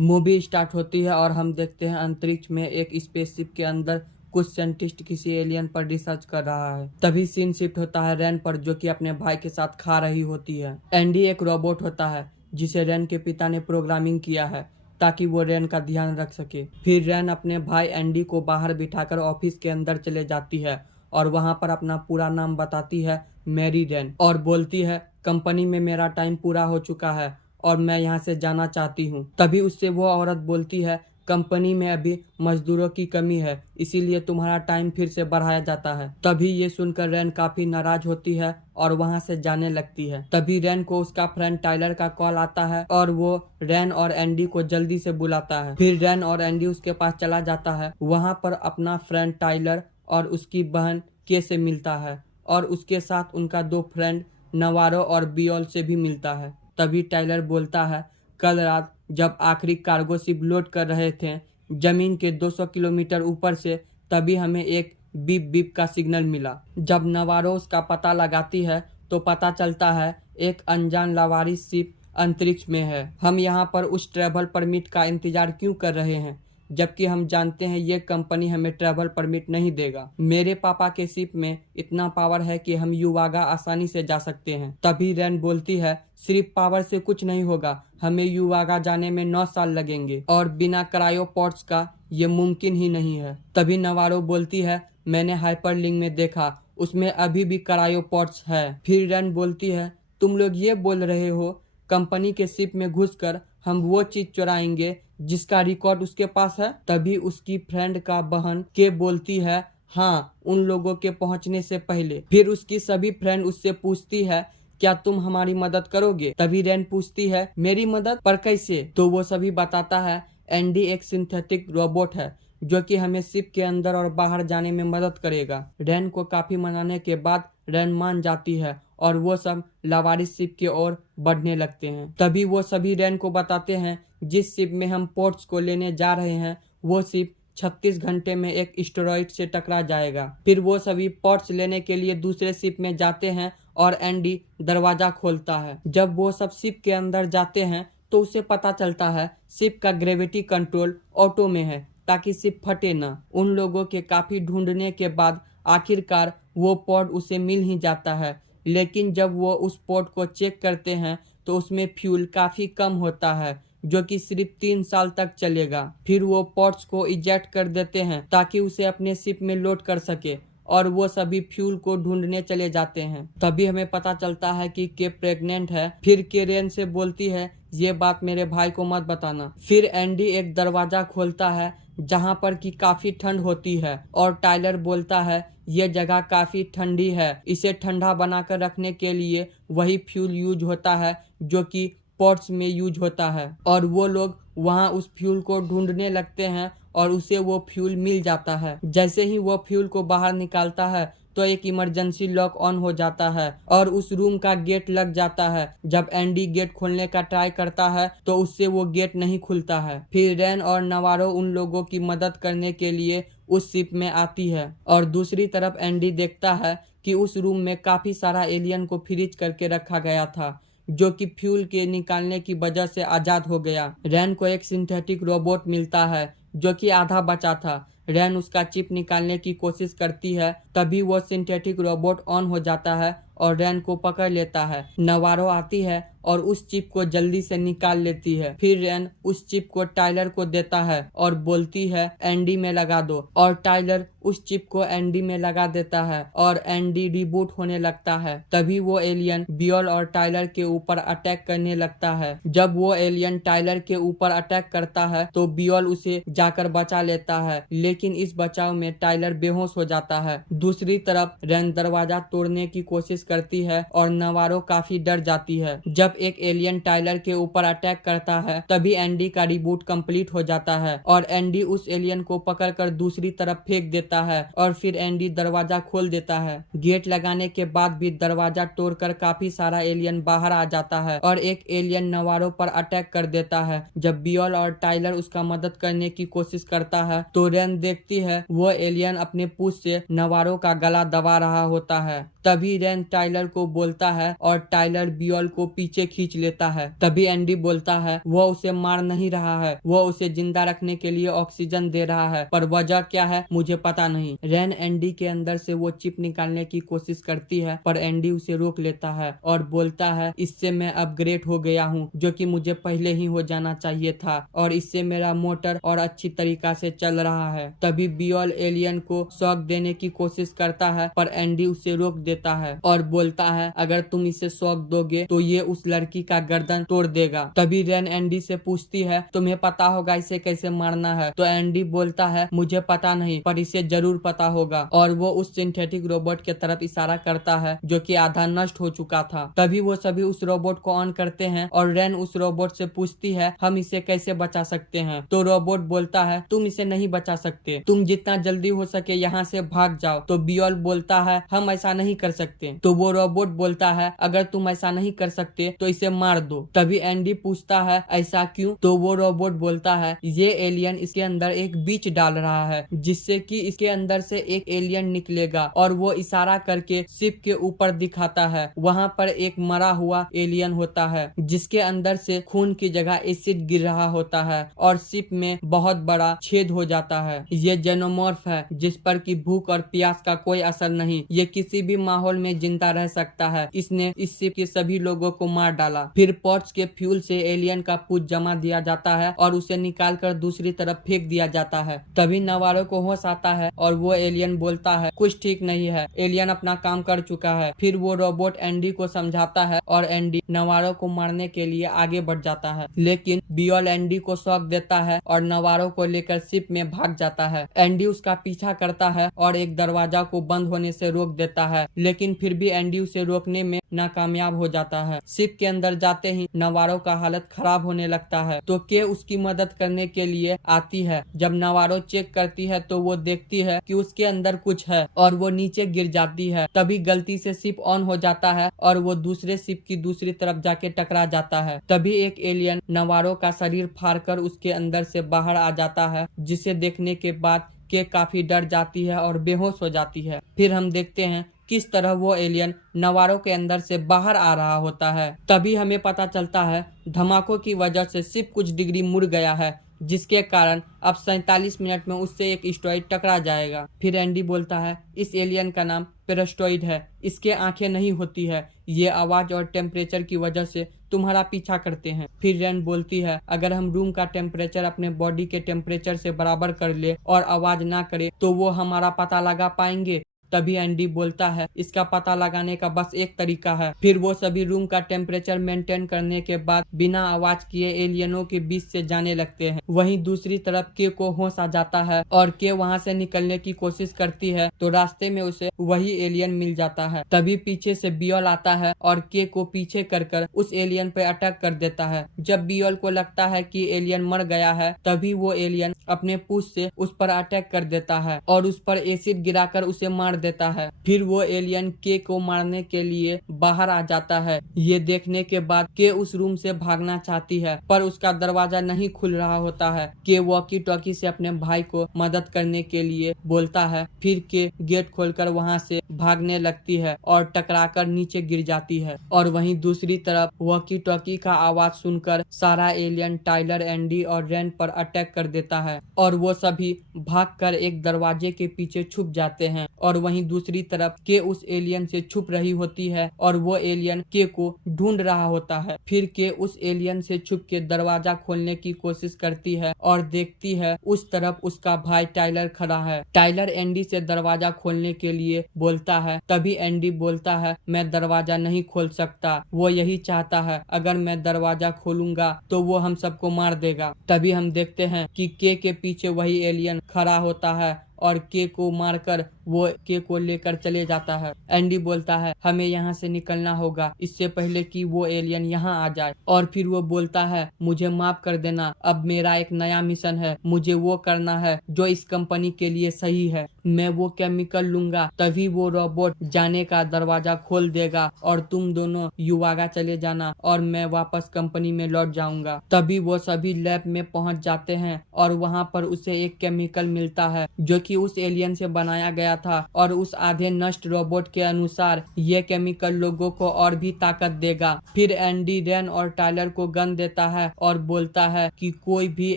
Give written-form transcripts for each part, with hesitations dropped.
Movie start होती है और हम देखते हैं अंतरिक्ष में एक स्पेसशिप के अंदर कुछ साइंटिस्ट किसी एलियन पर रिसर्च कर रहा है। तभी सीन शिफ्ट होता है रैन पर, जो कि अपने भाई के साथ खा रही होती है। एंडी एक रोबोट होता है जिसे रैन के पिता ने प्रोग्रामिंग किया है ताकि वो रैन का ध्यान रख सके। फिर रैन अपने भाई एंडी को बाहर बिठाकर ऑफिस के अंदर चले जाती है और वहां पर अपना पूरा नाम बताती है, मैरी रैन, और बोलती है कंपनी में मेरा टाइम पूरा हो चुका है और मैं यहाँ से जाना चाहती हूँ। तभी उससे वो औरत बोलती है कंपनी में अभी मजदूरों की कमी है, इसीलिए तुम्हारा टाइम फिर से बढ़ाया जाता है। तभी ये सुनकर रैन काफी नाराज होती है और वहां से जाने लगती है। तभी रैन को उसका फ्रेंड टाइलर का कॉल आता है और वो रैन और एंडी को जल्दी से बुलाता है। फिर रैन और एंडी उसके पास चला जाता है। वहां पर अपना फ्रेंड टाइलर और उसकी बहन के से मिलता है और उसके साथ उनका दो फ्रेंड नवारो और बियोल से भी मिलता है। तभी टाइलर बोलता है कल रात जब आखिरी कार्गो शिप लोड कर रहे थे जमीन के 200 किलोमीटर ऊपर से, तभी हमें एक बीप बीप का सिग्नल मिला। जब नवारो उसका पता लगाती है तो पता चलता है एक अनजान लावारिस शिप अंतरिक्ष में है। हम यहाँ पर उस ट्रैवल परमिट का इंतजार क्यों कर रहे हैं, जबकि हम जानते हैं ये कंपनी हमें ट्रैवल परमिट नहीं देगा। मेरे पापा के शिप में इतना पावर है कि हम युवागा आसानी से जा सकते हैं। तभी रैन बोलती है सिर्फ पावर से कुछ नहीं होगा, हमें युवागा जाने में 9 साल लगेंगे और बिना क्रायोपोर्ट्स का ये मुमकिन ही नहीं है। तभी नवारो बोलती है मैंने हाइपरलिंक में देखा, उसमें अभी भी क्रायोपोर्ट्स है। फिर रैन बोलती है तुम लोग ये बोल रहे हो कंपनी के शिप में घुसकर हम वो चीज चुराएंगे जिसका रिकॉर्ड उसके पास है। तभी उसकी फ्रेंड का बहन के बोलती है हाँ, उन लोगों के पहुंचने से पहले। फिर उसकी सभी फ्रेंड उससे पूछती है क्या तुम हमारी मदद करोगे। तभी रैन पूछती है मेरी मदद पर कैसे। तो वो सभी बताता है एंडी एक सिंथेटिक रोबोट है जो कि हमें शिप के अंदर और बाहर जाने में मदद करेगा। रैन को काफी मनाने के बाद रैन मान जाती है और वो सब लावारिस शिप की ओर बढ़ने लगते हैं। तभी वो सभी रैन को बताते हैं जिस शिप में हम पोर्ट्स को लेने जा रहे हैं वो शिप 36 घंटे में एक एस्टेरॉइड से टकरा जाएगा। फिर वो सभी पोर्ट्स लेने के लिए दूसरे शिप में जाते हैं और एंडी दरवाजा खोलता है। जब वो सब शिप के अंदर जाते हैं तो उसे पता चलता है शिप का ग्रेविटी कंट्रोल ऑटो में है ताकि शिप फटे ना। उन लोगों के काफी ढूंढने के बाद आखिरकार वो पॉड उसे मिल ही जाता है, लेकिन जब वो उस पॉड को चेक करते हैं तो उसमें फ्यूल काफी कम होता है जो कि सिर्फ 3 साल तक चलेगा। फिर वो पॉड्स को इजेक्ट कर देते हैं ताकि उसे अपने शिप में लोड कर सके और वो सभी फ्यूल को ढूंढने चले जाते हैं। तभी हमें पता चलता है कि के प्रेग्नेंट है। फिर के रैन से बोलती है ये बात मेरे भाई को मत बताना। फिर एंडी एक दरवाजा खोलता है जहां पर कि काफी ठंड होती है और टाइलर बोलता है ये जगह काफी ठंडी है, इसे ठंडा बनाकर रखने के लिए वही फ्यूल यूज होता है जो कि पॉट्स में यूज होता है। और वो लोग वहां उस फ्यूल को ढूंढने लगते हैं और उसे वो फ्यूल मिल जाता है। जैसे ही वो फ्यूल को बाहर निकालता है तो एक इमरजेंसी लॉक ऑन हो जाता है और उस रूम का गेट लग जाता है। जब एंडी गेट खोलने का ट्राई करता है तो उससे वो गेट नहीं खुलता है। फिर रैन और नवारो उन लोगों की मदद करने के लिए उस शिप में आती है और दूसरी तरफ एंडी देखता है कि उस रूम में काफी सारा एलियन को फ्रीज करके रखा गया था जो कि फ्यूल के निकालने की वजह से आजाद हो गया। रैन को एक सिंथेटिक रोबोट मिलता है जो कि आधा बचा था। रैन उसका चिप निकालने की कोशिश करती है, तभी वो सिंथेटिक रोबोट ऑन हो जाता है और रैन को पकड़ लेता है। नवारो आती है और उस चिप को जल्दी से निकाल लेती है। फिर रैन उस चिप को टाइलर को देता है और बोलती है एंडी में लगा दो, और टाइलर उस चिप को एंडी में लगा देता है और एंडी रिबूट होने लगता है। तभी वो एलियन बियोल और टाइलर के ऊपर अटैक करने लगता है। जब वो एलियन टाइलर के ऊपर अटैक करता है तो बियोल उसे जाकर बचा लेता है, लेकिन इस बचाव में टाइलर बेहोश हो जाता है। दूसरी तरफ रैन दरवाजा तोड़ने की कोशिश करती है और नवारो काफी डर जाती है। जब एक एलियन टाइलर के ऊपर अटैक करता है तभी एंडी का रिबूट कंप्लीट हो जाता है और एंडी उस एलियन को पकड़कर दूसरी तरफ फेंक देता है और फिर एंडी दरवाजा खोल देता है। गेट लगाने के बाद भी दरवाजा तोड़कर काफी सारा एलियन बाहर आ जाता है और एक एलियन नवारो पर अटैक कर देता है। जब बियोल और टाइलर उसका मदद करने की कोशिश करता है तो रैन देखती है वो एलियन अपने पूंछ से नवारो का गला दबा रहा होता है। तभी रैन टाइलर को बोलता है और टाइलर बियोल को पीछे खींच लेता है। तभी एंडी बोलता है वह उसे मार नहीं रहा है, वह उसे जिंदा रखने के लिए ऑक्सीजन दे रहा है, पर वजह क्या है मुझे पता नहीं। रैन एंडी के अंदर से वो चिप निकालने की कोशिश करती है, पर एंडी उसे रोक लेता है और बोलता है इससे मैं अपग्रेड हो गया हूँ, जो कि मुझे पहले ही हो जाना चाहिए था, और इससे मेरा मोटर और अच्छी तरीका से चल रहा है। तभी बियोल एलियन को शॉक देने की कोशिश करता है, पर एंडी उसे रोक देता है और बोलता है अगर तुम इसे शॉक दोगे तो ये उस लड़की का गर्दन तोड़ देगा। तभी रैन एंडी से पूछती है तुम्हें पता होगा इसे कैसे मारना है, तो एंडी बोलता है मुझे पता नहीं, पर इसे जरूर पता होगा, और वो उस सिंथेटिक रोबोट के तरफ इशारा करता है जो कि आधा नष्ट हो चुका था। तभी वो सभी उस रोबोट को ऑन करते हैं और रैन उस रोबोट से पूछती है हम इसे कैसे बचा सकते हैं, तो रोबोट बोलता है तुम इसे नहीं बचा सकते, तुम जितना जल्दी हो सके यहाँ से भाग जाओ। तो बियोल बोलता है हम ऐसा नहीं कर सकते, तो वो रोबोट बोलता है अगर तुम ऐसा नहीं कर सकते तो इसे मार दो। तभी एंडी पूछता है ऐसा क्यों, तो वो रोबोट बोलता है ये एलियन इसके अंदर एक बीज डाल रहा है जिससे कि इसके अंदर से एक एलियन निकलेगा, और वो इशारा करके शिप के ऊपर दिखाता है। वहाँ पर एक मरा हुआ एलियन होता है जिसके अंदर से खून की जगह एसिड गिर रहा होता है और शिप में बहुत बड़ा छेद हो जाता है। ये जेनोमॉर्फ है जिस पर कि भूख और प्यास का कोई असर नहीं, ये किसी भी माहौल में जिंदा रह सकता है। इसने इस शिप के सभी लोगों को मार डाला। फिर पॉट्स के फ्यूल से एलियन का पूछ जमा दिया जाता है और उसे निकाल कर दूसरी तरफ फेंक दिया जाता है। तभी नवारो को होश आता है और वो एलियन बोलता है कुछ ठीक नहीं है, एलियन अपना काम कर चुका है। फिर वो रोबोट एंडी को समझाता है और एंडी नवारो को मारने के लिए आगे बढ़ जाता है, लेकिन बियोल एंडी को शॉक देता है और नवारो को लेकर शिप में भाग जाता है। एंडी उसका पीछा करता है और एक दरवाजा को बंद होने से रोक देता है, लेकिन फिर भी एंडी उसे रोकने में नाकामयाब हो जाता है। शिप के अंदर जाते ही नवारो का हालत खराब होने लगता है, तो के उसकी मदद करने के लिए आती है। जब नवारो चेक करती है तो वो देखती है कि उसके अंदर कुछ है और वो नीचे गिर जाती है। तभी गलती से शिप ऑन हो जाता है और वो दूसरे शिप की दूसरी तरफ जाके टकरा जाता है। तभी एक एलियन नवारो का शरीर फाड़कर उसके अंदर से बाहर आ जाता है, जिसे देखने के बाद के काफी डर जाती है और बेहोश हो जाती है। फिर हम देखते हैं किस तरह वो एलियन नवारो के अंदर से बाहर आ रहा होता है। तभी हमें पता चलता है धमाकों की वजह से शिप कुछ डिग्री मुड़ गया है, जिसके कारण अब 47 मिनट में उससे एक एस्टेरॉइड टकरा जाएगा। फिर एंडी बोलता है इस एलियन का नाम पेरेस्टोइड है, इसके आंखें नहीं होती है, ये आवाज और टेम्परेचर की वजह से तुम्हारा पीछा करते हैं। फिर रैन बोलती है अगर हम रूम का टेम्परेचर अपने बॉडी के टेम्परेचर से बराबर कर ले और आवाज ना करे तो वो हमारा पता लगा पाएंगे। तभी एंडी बोलता है इसका पता लगाने का बस एक तरीका है। फिर वो सभी रूम का टेम्परेचर मेंटेन करने के बाद बिना आवाज किए एलियनों के बीच से जाने लगते हैं। वहीं दूसरी तरफ के को होश आ जाता है और के वहां से निकलने की कोशिश करती है, तो रास्ते में उसे वही एलियन मिल जाता है। तभी पीछे से बियोल आता है और के को पीछे कर उस एलियन पे अटैक कर देता है। जब बियोल को लगता है कि एलियन मर गया है, तभी वो एलियन अपने पूंछ से उस पर अटैक कर देता है और उस पर एसिड गिराकर उसे मार देता है। फिर वो एलियन के को मारने के लिए बाहर आ जाता है। ये देखने के बाद के उस रूम से भागना चाहती है, पर उसका दरवाजा नहीं खुल रहा होता है। के वॉकी टॉकी से अपने भाई को मदद करने के लिए बोलता है। फिर के गेट खोलकर वहां से भागने लगती है और टकराकर नीचे गिर जाती है। और वहीं दूसरी तरफ वॉकी टॉकी का आवाज सुनकर सारा एलियन टाइलर, एंडी और रैन पर अटैक कर देता है और वो सभी भागकर एक दरवाजे के पीछे छुप जाते हैं। और वहीं दूसरी तरफ के उस एलियन से छुप रही होती है और वो एलियन के को ढूंढ रहा होता है। फिर के उस एलियन से छुप के दरवाजा खोलने की कोशिश करती है और देखती है उस तरफ उसका भाई टाइलर खड़ा है। टाइलर एंडी से दरवाजा खोलने के लिए बोलता है। तभी एंडी बोलता है मैं दरवाजा नहीं खोल सकता, वो यही चाहता है, अगर मैं दरवाजा खोलूंगा तो वो हम सबको मार देगा। तभी हम देखते हैं कि के पीछे वही एलियन खड़ा होता है और के को मारकर वो के को लेकर चले जाता है। एंडी बोलता है हमें यहाँ से निकलना होगा इससे पहले कि वो एलियन यहाँ आ जाए। और फिर वो बोलता है मुझे माफ कर देना, अब मेरा एक नया मिशन है, मुझे वो करना है जो इस कंपनी के लिए सही है। मैं वो केमिकल लूंगा, तभी वो रोबोट जाने का दरवाजा खोल देगा और तुम दोनों युवागा चले जाना और मैं वापस कंपनी में लौट जाऊंगा। तभी वो सभी लैब में पहुंच जाते हैं और वहाँ पर उसे एक केमिकल मिलता है जो कि उस एलियन से बनाया गया गया था और उस आधे नष्ट रोबोट के अनुसार ये केमिकल लोगों को और भी ताकत देगा। फिर एंडी रैन और टाइलर को गन देता है और बोलता है कि कोई भी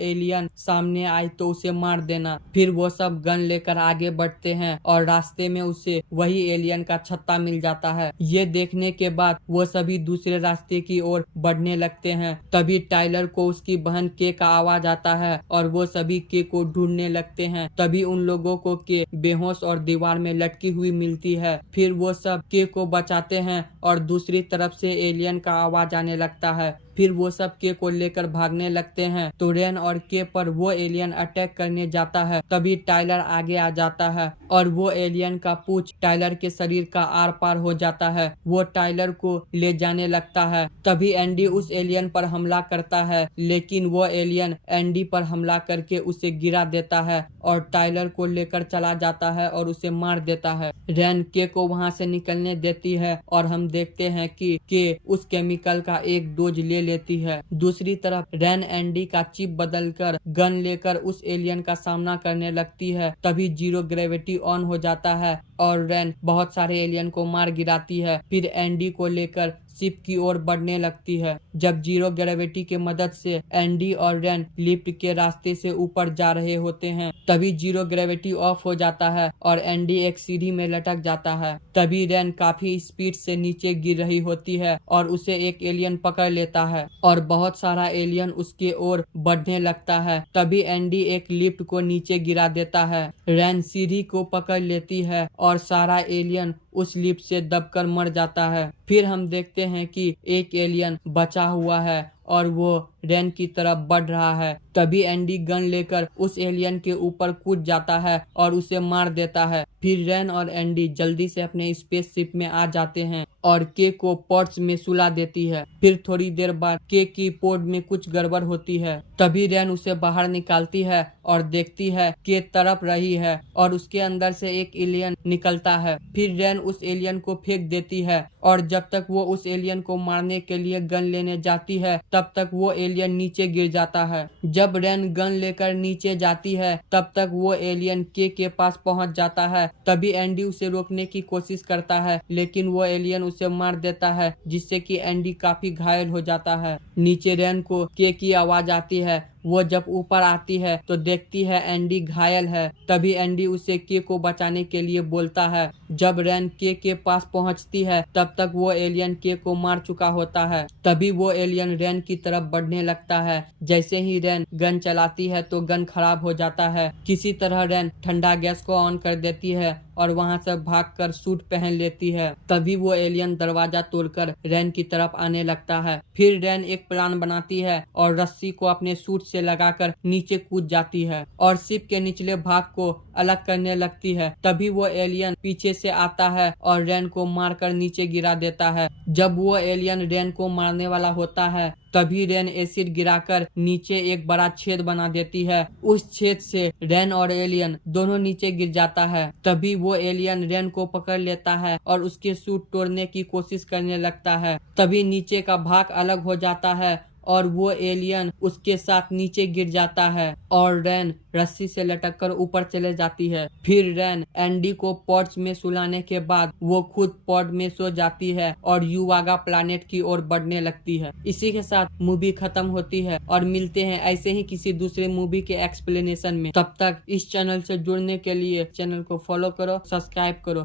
एलियन सामने आए तो उसे मार देना। फिर वो सब गन लेकर आगे बढ़ते हैं और रास्ते में उसे वही एलियन का छत्ता मिल जाता है। ये देखने के बाद वो सभी दूसरे रास्ते की ओर बढ़ने लगते हैं। तभी टाइलर को उसकी बहन के का आवाज आता है और वो सभी के को ढूंढने लगते हैं। तभी उन लोगों को के बेहोश और दीवार में लटकी हुई मिलती है। फिर वो सब के को बचाते हैं और दूसरी तरफ से एलियन का आवाज आने लगता है। फिर वो सब के को लेकर भागने लगते हैं तो रैन और के पर वो एलियन अटैक करने जाता है। तभी टाइलर आगे आ जाता है और वो एलियन का पूंछ टाइलर के शरीर का आर पार हो जाता है। वो टाइलर को ले जाने लगता है। तभी एंडी उस एलियन पर हमला करता है, लेकिन वो एलियन एंडी पर हमला करके उसे गिरा देता है और टाइलर को लेकर चला जाता है और उसे मार देता है। रैन के को वहां से निकलने देती है और हम देखते हैं कि के उस केमिकल का एक डोज ले लेती है। दूसरी तरफ रैन एंडी का चिप बदलकर गन लेकर उस एलियन का सामना करने लगती है। तभी जीरो ग्रेविटी ऑन हो जाता है और रैन बहुत सारे एलियन को मार गिराती है। फिर एंडी को लेकर शिप की ओर बढ़ने लगती है। जब जीरो ग्रेविटी के मदद से एंडी और रैन लिफ्ट के रास्ते से ऊपर जा रहे होते हैं, तभी जीरो ग्रेविटी ऑफ हो जाता है और एंडी एक सीढ़ी में लटक जाता है। तभी रैन काफी स्पीड से नीचे गिर रही होती है और उसे एक एलियन पकड़ लेता है और बहुत सारा एलियन उसके ओर बढ़ने लगता है। तभी एंडी एक लिफ्ट को नीचे गिरा देता है। रैन सीढ़ी को पकड़ लेती है और सारा एलियन उस लिफ्ट से दबकर मर जाता है। फिर हम देखते हैं कि एक एलियन बचा हुआ है और वो रैन की तरफ बढ़ रहा है। तभी एंडी गन लेकर उस एलियन के ऊपर कूद जाता है और उसे मार देता है। फिर रैन और एंडी जल्दी से अपने स्पेसशिप में आ जाते हैं और के को पॉड्स में सुला देती है। फिर थोड़ी देर बाद के की पोड में कुछ गड़बड़ होती है। तभी रैन उसे बाहर निकालती है और देखती है के तड़प रही है और उसके अंदर से एक एलियन निकलता है। फिर रैन उस एलियन को फेंक देती है और जब तक वो उस एलियन को मारने के लिए गन लेने जाती है तब तक वो एलियन नीचे गिर जाता है। जब रैन गन लेकर नीचे जाती है तब तक वो एलियन के पास पहुंच जाता है। तभी एंडी उसे रोकने की कोशिश करता है, लेकिन वो एलियन उसे मार देता है, जिससे कि एंडी काफी घायल हो जाता है। नीचे रैन को के की आवाज आती है। वो जब ऊपर आती है तो देखती है एंडी घायल है। तभी एंडी उसे के को बचाने के लिए बोलता है। जब रैन के पास पहुंचती है तब तक वो एलियन के को मार चुका होता है। तभी वो एलियन रैन की तरफ बढ़ने लगता है। जैसे ही रैन गन चलाती है तो गन खराब हो जाता है। किसी तरह रैन ठंडा गैस को ऑन कर देती है और वहां से भागकर सूट पहन लेती है। तभी वो एलियन दरवाजा तोड़कर रैन की तरफ आने लगता है। फिर रैन एक प्लान बनाती है और रस्सी को अपने सूट से लगाकर नीचे कूद जाती है और शिप के निचले भाग को अलग करने लगती है। तभी वो एलियन पीछे से आता है और रैन को मारकर नीचे गिरा देता है। जब वो एलियन रैन को मारने वाला होता है तभी रैन एसिड गिराकर नीचे एक बड़ा छेद बना देती है। उस छेद से रैन और एलियन दोनों नीचे गिर जाता है। तभी वो एलियन रैन को पकड़ लेता है और उसके सूट तोड़ने की कोशिश करने लगता है। तभी नीचे का भाग अलग हो जाता है और वो एलियन उसके साथ नीचे गिर जाता है और रैन रस्सी से लटककर ऊपर चले जाती है। फिर रैन एंडी को पॉड्स में सुलाने के बाद वो खुद पॉड में सो जाती है और युवागा प्लैनेट की ओर बढ़ने लगती है। इसी के साथ मूवी खत्म होती है और मिलते हैं ऐसे ही किसी दूसरे मूवी के एक्सप्लेनेशन में। तब तक इस चैनल से जुड़ने के लिए चैनल को फॉलो करो, सब्सक्राइब करो।